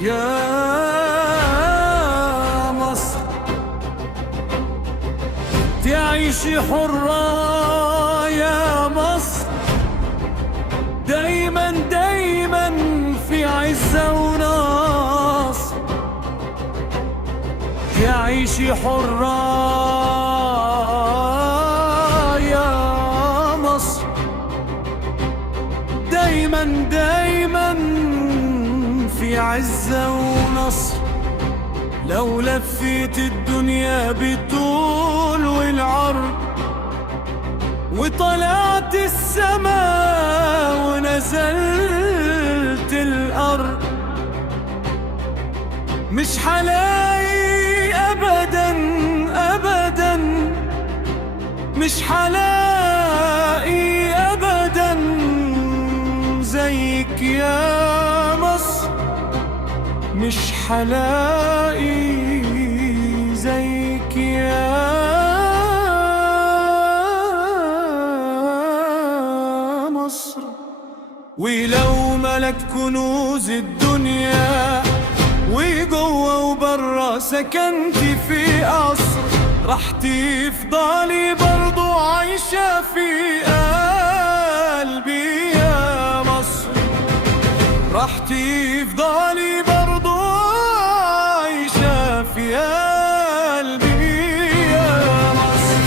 يا مصر تعيشي حرة يا مصر، دايما دايما في عزة ونصر. تعيشي حرة يا مصر، دايما دايما في عزة ونصر. لو لفيت الدنيا بالطول والعرض وطلعت السماء ونزلت الأرض، مش حلاقي أبدا أبدا، مش حلاقي أبدا زيك يا مصر، مش حلاقي زيك يا مصر. ولو ملك كنوز الدنيا وجوه وبرا سكنتي في قصر، راح تفضلي برضو عايشة في قلبي يا مصر. راح تفضلي برضو عايشة في قلبي يا مصر.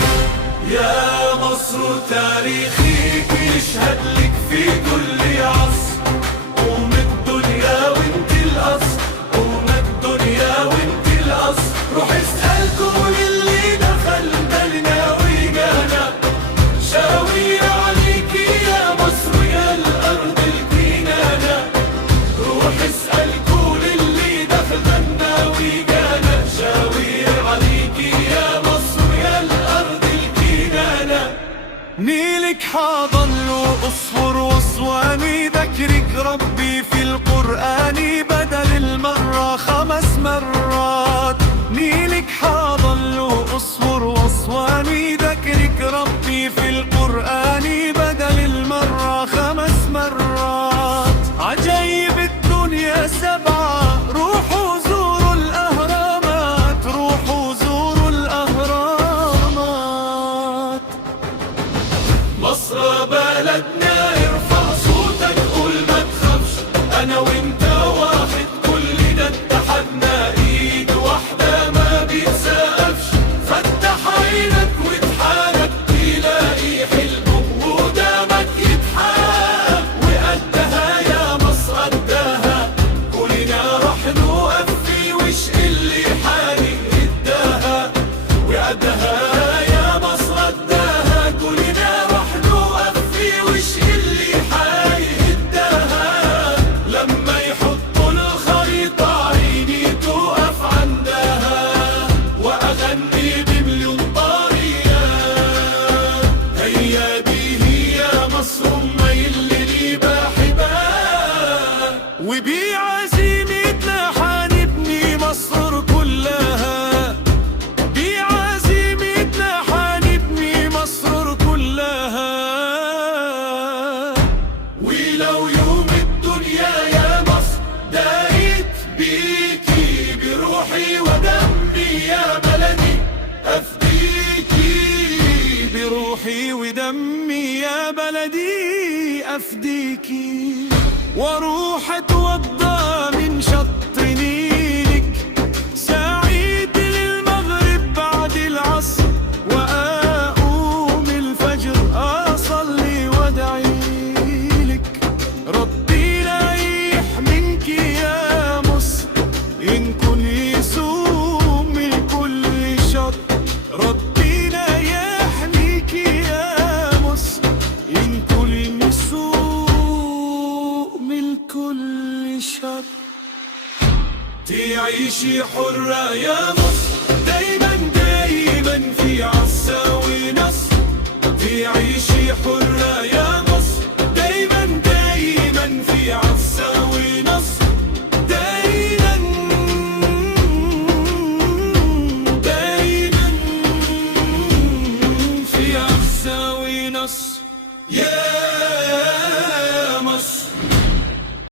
يا مصر تاريخك يشهد لك في كل عصر، قوم الدنيا وانت الأصل، قوم الدنيا وانت الأصل. روح اسأل كل اللي دخل بالنا وجانا، شاوية عليكي يا مصر يا الأرض الكنانة. روح اسأل كل اللي دخل بالنا وجانا، شاوية عليكي يا مصر يا الأرض الكنانة. نيلك حاضن له أصفر وصواني، ذكرك ربي في القرآن بدل المرة 5 مرات. نيلك حاضن له أصفر وصواني، ذكرك ربي في القرآن بدل المرة 5 مرات. عجايب الدنيا 7، روحوا زوروا الأهرامات، روحوا زوروا الأهرامات. مصر بلدنا ارفع صوتك قول ما تخافش، أنا وإنت واحد كلنا اتحدنا، إيد واحدة ما بيتسقفش. فتح عينك واتحرك تلاقي حلمك قدامك يتحقق، وقدها يا مصر قدها كلنا راح نوقف في وش اللي حالي اداها، وقدها يا مصر قدها كلنا راح نوقف في وش اللي حالي اداها. لما يحطوا الخريطة عيني توقف عندها، وأغني بمليون طريقة. هيا بيه يا مصر أمي اللي بحبها، وبعزيمتنا حنبني مصر كلها، بعزيمتنا حنبني مصر كلها. ولو يوم الدنيا يا مصر دايت بيكي بروحي ودمي يا بلدي أفديكي، بروحي ودمي يا بلدي أفديكي. واروح اتوضى من شط نيلك ساعيد للمغرب بعد العصر، واقوم الفجر اصلي وادعيلك. ربي لا يحميك يا مصر ينكن يسوم من كل شر، ربي لا يحميك يا مصر ينكن يسوم من كل شر. تعيشي حرة يا مصر، دايما دايما في عزة ونصر. تعيشي حرة يا مصر، دايما دايما في عزة ونصر. دايما دايما في عزة ونصر يا